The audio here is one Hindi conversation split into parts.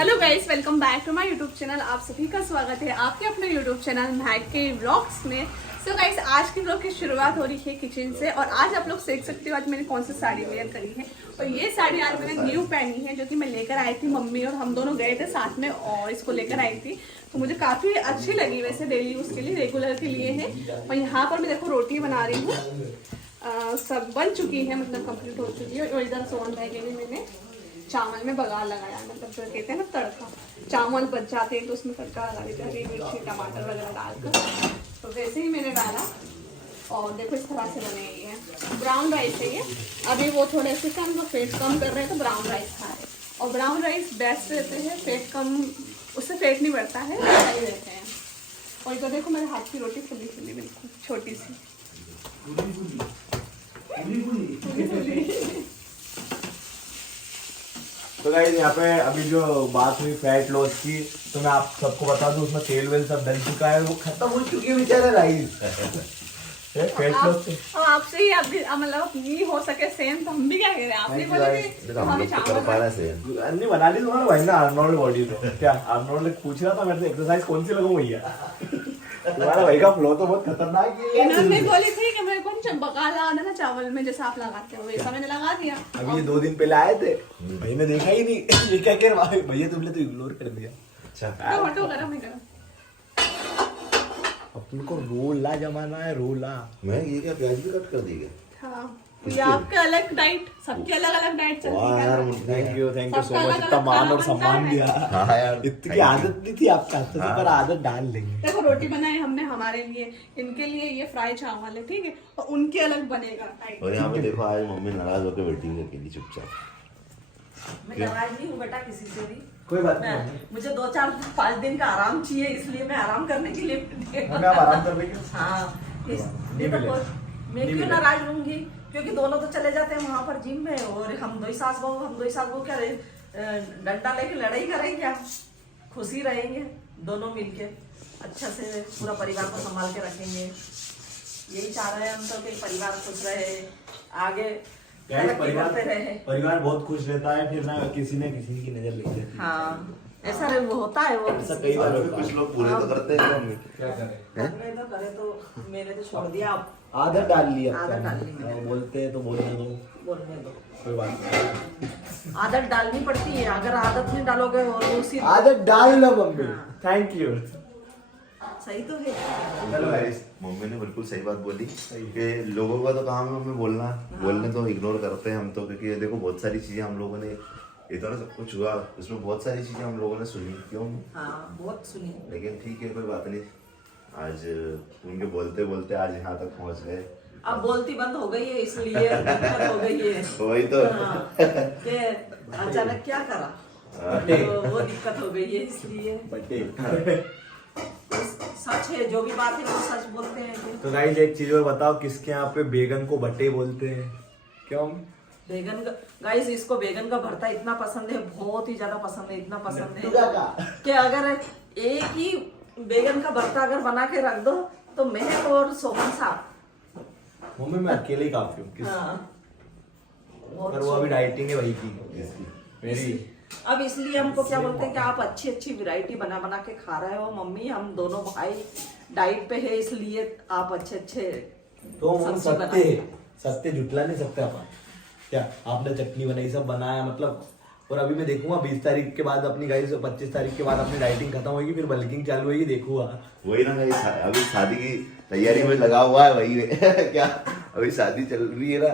Hello guys, welcome back to my YouTube channel. आप सभी का स्वागत है आपके अपने यूट्यूब चैनल महक के व्लॉग्स में। सो गाइस, आज की व्लॉग की शुरुआत हो रही है किचन से। और आज आप लोग देख सकते हो आज मैंने कौन सी साड़ी वेयर करी है। और ये साड़ी आज मैंने न्यू पहनी है, जो कि मैं लेकर आई थी। मम्मी और हम दोनों गए थे साथ में और इसको लेकर आई थी, तो मुझे काफ़ी अच्छी लगी। वैसे डेली यूज़ के लिए, रेगुलर के लिए है। और यहाँ पर मैं देखो रोटी बना रही हूँ। सब बन चुकी है, मतलब कंप्लीट हो चुकी है। और इधर सोन रह गई मैंने चावल में बघार लगाया, मतलब जो कहते हैं ना तड़का। चावल बच जाते हैं तो उसमें तड़का लगा देते हैं, हरी मिर्ची टमाटर वगैरह डालकर। तो वैसे ही मैंने डाला और देखो इस तरह से बने ये है। ब्राउन राइस है ये। अभी वो थोड़े से कम तो फेट कम कर रहे हैं, तो ब्राउन राइस खा रहे हैं। और ब्राउन राइस बेस्ट रहते हैं, फेट कम, उससे फेट नहीं बढ़ता है, सही रहते हैं। और इधर देखो मेरे हाथ की रोटी फुली फुली, बिल्कुल छोटी सी। तो गाइस यहाँ पे अभी जो बात हुई फैट लॉस की, तो मैं आप सबको बता दूं उसमें तेल वेल सब डल चुका है, वो खत्म हो चुकी है बेचारे राइस। फैट लॉस अब आपसे ही आप मतलब नहीं हो सके सेम, तो हम भी क्या कह रहे हैं। आपने बोला कि हमारे चावल नहीं बना ली तुम्हारा भाई ना आर्नोल्ड बॉडी तो क्या आर्नोल्ड पूछ रहा था मेरे से एक्सरसाइज कौन सी लगूं भैया। तुम्हारा भाई का फ्लो तो बहुत खतरनाक है। इन्होंने बोली थी कि मेरे को बघार लगा देना चावल में, जैसा आप लगाते हो वैसा मैंने लगा दिया। अभी ये 2 दिन पहले आए थे, भाई ने देखा ही नहीं। ये क्या कह रहा है भैया, तुमने तो इग्नोर कर दिया। अच्छा टमाटो गरम है गरम। अपन को रोला जमाना है, रोला। मैं ये क्या प्याज भी कट कर दी गया? हाँ, ये आपके अलग डाइट, सबकी अलग अलग डाइट चलती है। थैंक यू सो मच, इतना मान और सम्मान दिया। हाँ यार, इतनी आदत नहीं थी आपके हाथ से, पर आदत डाल लेंगे। देखो रोटी बनाई हमने हमारे लिए, इनके लिए ये फ्राई चावल है, ठीक है। और उनके अलग बनेगा डाइट। और यहाँ पे देखो आज मम्मी नाराज होकर बैठी हुई अकेली चुपचाप। मैं नाराज नहीं हूँ बेटा किसी से भी। कोई बात मैं नहीं, मुझे 2-4-5 दिन का आराम चाहिए, इसलिए मैं आराम करने के लिए हमें आप आराम कर लेंगे। हाँ, नहीं तो मिले। मैं क्यों नाराज रहूंगी, क्योंकि दोनों तो चले जाते हैं वहां पर जिम में, और हम दो ही सास बहू क्या डंडा लेके लड़ाई करेंगे, हम खुशी रहेंगे दोनों मिलके, अच्छा से पूरा परिवार को संभाल के रखेंगे। यही चाह रहे हैं हम तो कि परिवार खुश रहे, आगे तरक्की करते रहे। परिवार बहुत खुश रहता है, फिर ना किसी ने किसी की नजर लग जाती है। हाँ, ऐसा वो होता है। वो ऐसा कई बार होता है। कुछ लोग पूरे तो करते हैं मम्मी। क्या करें, हमने तो करे तो मैंने तो छोड़ दिया, अब आदत डाल ली अब। आदत डाल ली मैंने। बोलते हैं तो बोलने दो, बोलने दो। कोई बात नहीं। आदत डालनी पड़ती है, अगर आदत नहीं डालोगे और उसी आदत डाल लो मम्मी। Thank you. सही तो है। हेलो गाइस, मम्मी ने बिल्कुल सही बात बोली कि लोगों का तो काम है मम्मी बोलना, बोलने तो इग्नोर करते हैं हम तो, क्योंकि देखो बहुत सारी चीजें हम लोगों ने, इतना सब कुछ हुआ इसमें बहुत सारी चीजें हम लोगों ने सुनी, क्यों? हाँ, बहुत सुनी। लेकिन ठीक है, कोई बात नहीं। आज उनके बोलते बोलते आज यहाँ तक पहुँच गए। अब बोलती बंद हो गई है, इसलिए दिक्कत हो गई है। वही तो। हाँ, कि अचानक क्या करा, तो वो दिक्कत हो गई है, इसलिए बटे। सच है, जो भी बात है वो सच बोलते हैं। तो गाइस एक चीज और बताओ, किसके यहाँ पे बैगन को बटे बोलते हैं? क्यों? बैगन का, गाइस इसको बैगन का भरता इतना पसंद है, बहुत ही ज्यादा पसंद है, इतना पसंद है कि अगर एक ही बैगन का भरता अगर बना के रख दो तो महक और सोमन साहब। मम्मी मैं अकेले ही काफी हूँ। हाँ, पर वो अभी डाइटिंग है भाई की, मेरी। अब इसलिए हमको क्या बोलते हैं कि आप अच्छी अच्छी वैरायटी बना बना के खा रहे हो मम्मी, हम दोनों भाई डाइट पे है, इसलिए आप अच्छे अच्छे तो हम सब्जी सत्य जुटला नहीं सकते अपन। क्या आपने चटनी बनाई, सब बनाया मतलब। और अभी मैं देखूंगा 20 तारीख के बाद अपनी गाइस, 25 तारीख के बाद अपनी डाइटिंग खत्म होगी, फिर बल्किंग चालू होगी, देखूंगा। वही ना गाइस, अभी शादी की तैयारी में लगा हुआ है वही क्या, अभी शादी चल रही है ना,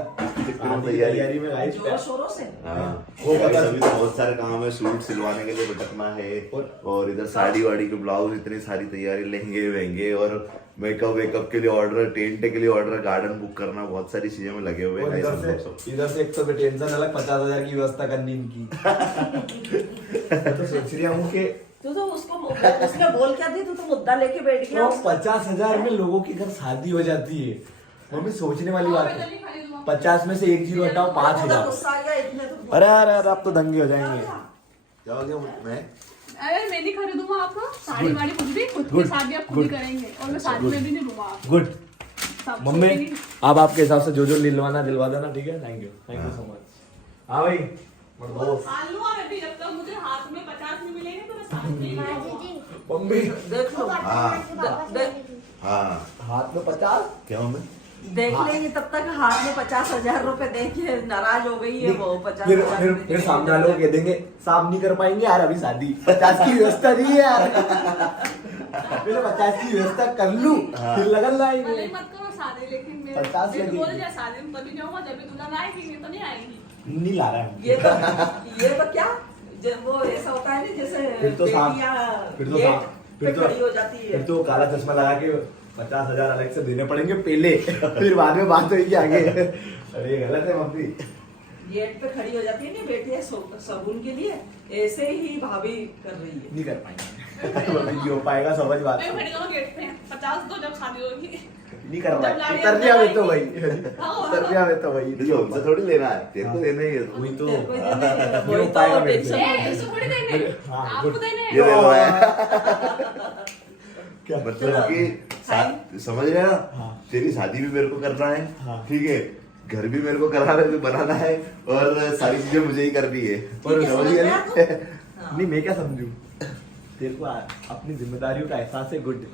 तैयारी में गाइस जोरों शोरों से। हाँ, वो पता अभी तो बहुत सारे काम है, सूट सिलवाने के लिए भटकना है, और इधर साड़ी वाड़ी के ब्लाउज, इतनी सारी तैयारी, लहंगे वहंगे, और मेकअप वेकअप के लिए ऑर्डर, टेंट के लिए ऑर्डर, गार्डन बुक करना, बहुत सारी चीजें में लगे हुए हैं। इधर से एक तो टेंशन अलग, 50,000 की व्यवस्था करनी इनकी। तो सोच रही हूँ कि तू तो उसने बोल क्या दी, तू तो मुद्दा लेके बैठ गया। तो 50,000 में लोगों के घर शादी हो जाती है। मम्मी सोचने वाली बात है। 50 में से 1 जीरो हटाओ, 5,000। गुस्सा आ गया इतने तो। अरे यार यार, आप तो दंगे हो जाएंगे। क्या हो गया? मैं अरे मैं नहीं खरीदूंगा आपको साड़ी वाड़ी, कुछ भी खुद की शादी आप खुद ही करेंगे, और मैं शादी में भी नहीं दूंगा आपको। गुड सब मम्मी, सोचेंगे। आप आपके हिसाब से जो दिलवाना दिलवा देना, ठीक है? Thank you so much. हाँ भाई, आलू और अभी जब तक मुझे हाथ में 50 नहीं मिले मम्मी देख लो हाँ हाँ हाथ में 50। क्या मम्मी देख लेंगे तब तक हाथ में 50,000 रुपए देके नाराज हो गई है वो 50,000 फिर सामने वालों को कह देंगे साहब नहीं कर पाएंगे यार अभी शादी 50 की व्यवस्था नहीं है यार पहले 50 की व्यवस्था कर लूं फिर लगन लाएंगे भले मत करो शादी, लेकिन मेरे 50 मेरे लगेगी। बोल जा शादी में तभी जाऊंगा जब भी दुल्हन आएगी, नहीं तो नहीं आएगी। नहीं ला रहा है ये तो क्या जब वो ऐसा होता है ना जैसे फिर तो साफ बेटियां फिर तो गेट साफ पे खड़ी हो जाती है। फिर तो काला चश्मा लगा के 50,000 अलग से देने पड़ेंगे पहले फिर बाद में बात होगी आगे। अरे ये गलत है मम्मी। गेट पे खड़ी हो जाती है ना बेटियां शगुन के लिए, ऐसे ही भाभी कर रही है। नहीं कर पाएंगे मम्मी नहीं हो पाएगा समझ बात मैं खड़ी रहूंगा गेट पे, 50 दो जब शादी होगी। नहीं कर जब पाएंगे लाड़ी तरबिया में तो अंदर वही तरबिया में तो वही तुझे हमसे थोड़ी लेना है, तेरे को देना ही है। वही तो तेरे को ही देने हैं, नहीं वही हो पाएगा तो मेरे से। टेंशन इसको थोड़ी देने, हाँ, आपको good। देने ये देखो है क्या मतलब कि समझ रहे हैं ना, हाँ। तेरी शादी भी मेरे को करना है, हाँ। ठीक है, घर भी मेरे को बनाना है और सारी चीजें मुझे ही करनी है। और ठीक है, समझ समझ गया गया नहीं? हाँ। नहीं मैं क्या समझूं तेरे को अपनी जिम्मेदारियों का एहसास है गुड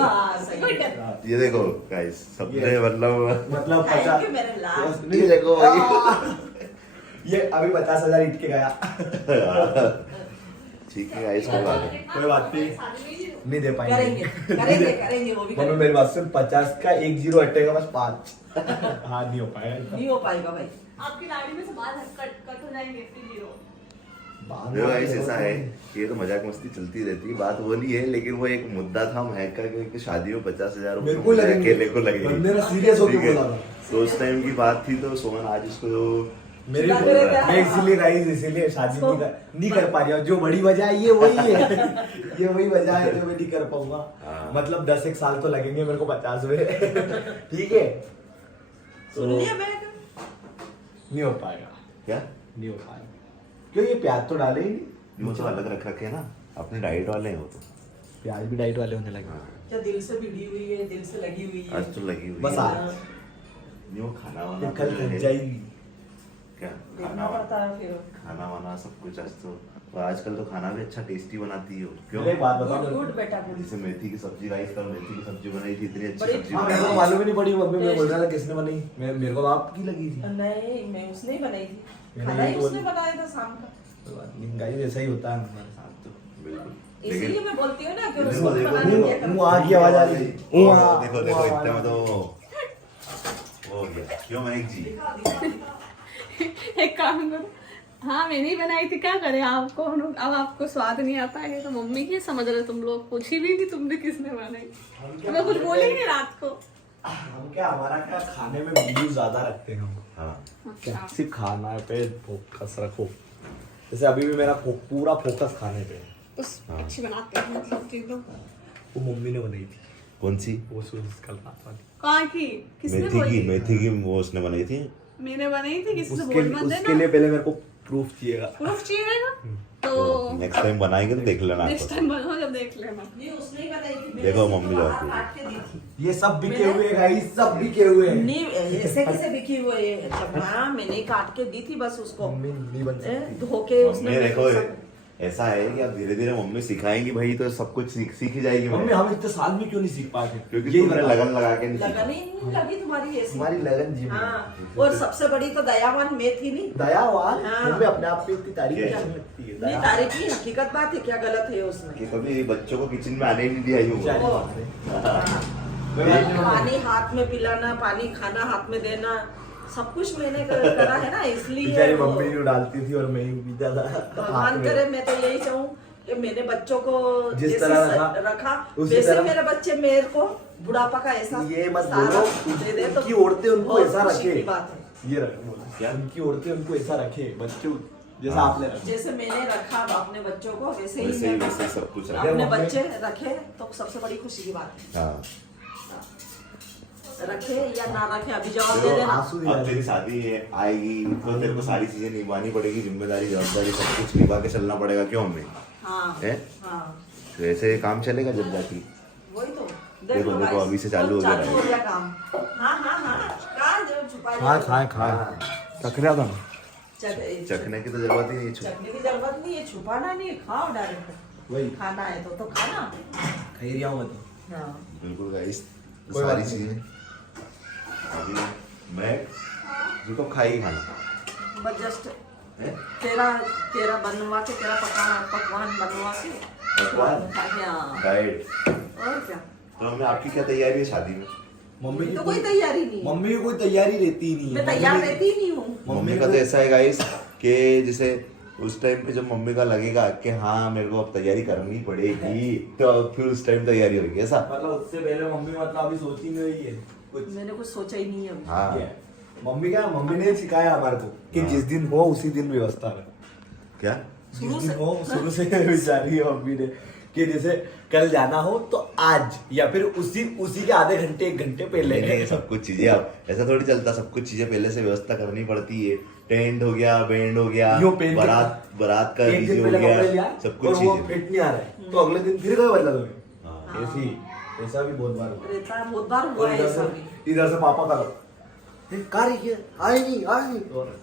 हाँ, सही Good। है। ये देखो गाइस सबने मतलब मतलब Thank you, मेरे लाल। ये देखो ये अभी 50,000 ईट के गया ठीक है गाइस कोई बात नहीं। कोई बात नहीं नहीं दे पाएंगे करेंगे वो भी मम्मी करेंगे। मेरी बात सुन 50 का 1 0 हटेगा बस 5 हाँ नहीं हो पाएगा नहीं हो पाएगा भाई। आपकी लाड़ी में से बाल कट हो जाएंगे, फिर जीरो। देखो गाइस ऐसा है कि ये तो मजाक मस्ती चलती रहती है, बात वो नहीं है, लेकिन वो एक मुद्दा था महक का कि शादी में 50,000 मेरे को मुझे लगेंगे। अकेले को लगे। बंदे ने serious होके ठीक है? बोला था। तो उस टाइम की बात थी तो सोहन आज इसको मेरी लग रहा था। मैं इसीलिए गाइस इसीलिए शादी नहीं कर पा रही हूँ। जो बड़ी वजह है ये वही है ये वही वजह है जो मैं नहीं कर पाऊंगा। हाँ। मतलब 10 एक साल तो लगेंगे मेरे को 50 में ठीक है सुन लिया मैं नहीं हो पाएगा क्या नहीं हो पाएगा क्यों ये प्याज तो डाले ही नहीं वो तो अलग रख रखे हैं ना, अपने डाइट वाले हैं वो तो। प्याज भी डाइट वाले होने लगे क्या दिल से भिड़ी हुई है, दिल से लगी हुई है। आज तो लगी हुई बस है। आज यूं खाना फिर वाना कल तो है। थक जाएगी क्या देखना पड़ता है फिर। खाना वाना सब कुछ आज तो, और आजकल तो खाना भी अच्छा टेस्टी बनाती हो क्यों? एक बात बताओ गुड गुड बेटा गुड। जैसे मेथी की सब्जी, राइस का मेथी की सब्जी बनाई थी, इतनी अच्छी बड़ी- सब्जी हाँ मेरे को बनाई। मालूम ही नहीं पड़ी मम्मी मैं बोल रहा था किसने बनाई मेरे को तो आपकी लगी थी नहीं मैं उसने ही बनाई थी, मैंने खाना ही ये तो- उसने बनाया था शाम का। कोई बात नहीं गाइस ऐसा ही होता है हमारे साथ तो बिल्कुल। इसीलिए लेकिन मैं बोलती हूँ ना कि देखो उसको देखो बनाने दिया करो। वो आ की आवाज आ रही है देखो देखो इतने में तो वो हो गया क्यों महक जी? दिखा दिखा दिखा। एक काम करो, हाँ मैंने ही बनाई थी, क्या करें आपको हम लोग। अब आपको स्वाद नहीं आता है तो मम्मी की समझ रहे तुम लोग, पूछी भी नहीं तुमने किसने बनाई। तो मैं कुछ बोली नहीं रात को। हम क्या हमारा क्या खाने में वैल्यू ज्यादा रखते हैं हम हाँ क्या सिर्फ खाना पे फोकस रखो जैसे अभी भी मेरा पूरा फोकस खाने पे है उस अच्छी बनाते हैं मतलब कि एकदम। वो मम्मी ने बनाई थी कौन सी? वो सूरज कल रात वाली कहाँ की, किसने मेथी बोली? मेथी की वो उसने बनाई थी। मैंने बनाई थी, किसी से उसके बोल मत उसके देना। लिए पहले मेरे को प्रूफ चाहिएगा प्रूफ चाहिए ना तो नेक्स्ट टाइम बनाएंगे तो देख लेना नेक्स्ट आपको। टाइम बनाओ जब देख लेना। नहीं उसने ही बनाई थी। मैंने देखो उसको मम्मी बाहर जाती है। काट के दी थी। ये सब बिके हुए हैं गाइस सब बिके हुए हैं नहीं ऐसे कैसे बिकी हुई है? जब हाँ मैंने काट के दी थी बस उसको मम्मी नहीं बन सकती धो के उसने मम्मी देखो सब- ऐसा है कि अब धीरे धीरे मम्मी सिखाएंगी भाई तो सब कुछ सीख ही जाएगी मम्मी मम्मी, हम इतने साल में क्यों नहीं सीख पाते क्योंकि यही तुमने बता। लगन लगा के नहीं सीखा। लगन ही नहीं लगी तुम्हारी ऐसी। हमारी लगन जी में। हाँ और सबसे बड़ी तो दयावान मैं थी नहीं। दयावान हाँ। मम्मी अपने आप पे इतनी तारीफ क्या? कैसे लगती है नहीं तारीफ की हकीकत बात है, क्या गलत है उसमें। कि कभी बच्चों को किचन में आने ही नहीं दिया यूं। बेचारी ओ। बात है। हाँ। कोई बात नहीं, मम्मी। पानी हाथ में पिलाना, पानी खाना हाथ में देना, सब कुछ मैंने करा है ना, इसलिए बेचारी वो- मम्मी जो डालती थी और मैं ही पीता था हाथ भगवान में। करे मैं तो यही चाहूँ कि मैंने बच्चों को जिस जैसे तरह रखा उसी वैसे तरह- मेरे बच्चे मेरे को बुढ़ापा का ऐसा ये मत सहारा बोलो दे दे तो उनकी औरतें उनको बहुत ऐसा खुशी रखे की बात है। ये रखो बोलो क्या? उनकी औरतें उनको ऐसा रखे बच्चों जैसा हाँ। आपने रखे जैसे मैंने रखा अपने बच्चों को वैसे ही वैसे ही मैं वैसे ही सब कुछ रखे। अपने मम्मी- बच्चे रखे तो सबसे बड़ी खुशी की बात हाँ है। रखे या ना रखे अभी जवाब दे देखो, देना। आंसू दिला अब तेरी शादी आएगी तो तेरे को सारी चीजें निभानी पड़ेगी, जिम्मेदारी जवाबदारी सब कुछ निभा के चलना पड़ेगा क्यों मम्मी? हाँ है? हाँ तो ऐसे काम चलेगा जब जाती। वही तो देखो, लो देखो, guys, अभी से चालू हो चालू गया हो गया काम। हाँ हाँ हाँ कहाँ जो छुपा खाए खाए खाए चख रहा था चखने की तो जरूरत ही नहीं है। चखने की जरूरत नहीं है, छुपाना नहीं है, खाओ डायरेक्ट। वही खाना है तो खाना। खा ही रहा हूँ मैं तो। हाँ बिल्कुल गाइस, कोई सारी बात नहीं। चीजें अभी मैं जिसको खाई खाना बस जस्ट है। तेरा बनवा के, तेरा पकवान बनवा के पकवान? हाँ। डाइट। और क्या, तो हमें आपकी क्या तैयारी है शादी में? मम्मी की तो कोई तैयारी नहीं है। मम्मी की कोई तैयारी रहती ही नहीं मैं है। तैयार मम्मी- रहती ही नहीं हूँ। मम्मी का तो ऐसा है गाइस कि जैसे उस टाइम पे जब मम्मी का लगेगा कि हाँ मेरे को अब तैयारी करनी पड़ेगी, तो फिर उस टाइम तैयारी होगी ऐसा। मतलब उससे पहले मम्मी मतलब अभी सोची नहीं हुई है कुछ। मैंने कुछ सोचा ही नहीं है अभी। हाँ ये है। मम्मी ने सिखाया हमारे को कि हाँ। जिस दिन हो उसी दिन व्यवस्था रख। क्या? शुरू जिस दिन से। हो शुरू से विचारी है मम्मी ने कि जैसे कल जाना हो तो आज, या फिर उसी के आधे घंटे 1 घंटे पहले। नहीं, सब कुछ चीजें अब ऐसा थोड़ी चलता, सब कुछ चीजें पहले से व्यवस्था करनी पड़ती है। टेंट हो गया, बैंड हो गया, यूं पेंट के- बारात का एक डीजे दिन हो पहले कपड़े लिया गया, सब और कुछ वो चीजें। फिट नहीं आ रहा है तो अगले दिन फिर गए बदला दोगे। हाँ। ऐसी ऐसा भी बहुत बार हुआ। रहता है, बहुत बार हुआ और है ऐसा भी। इधर से पापा का कार ही आई नहीं और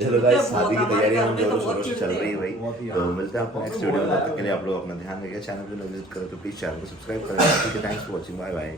चलो गाइस, बहुत शादी की हमारे तैयारी घर हम में तो जोरों बहुत शोरों से चीज़ चल है। रही है भाई। बहुत ही, तो हाँ। मिलते हैं आपको नेक्स्ट वीडियो में। तब तक के लिए आप लोग अपना ध्यान रखिए, चैनल को विजिट करो तो प्लीज चैनल को सब्सक्राइब करें। ठीक है, thanks for watching, bye bye.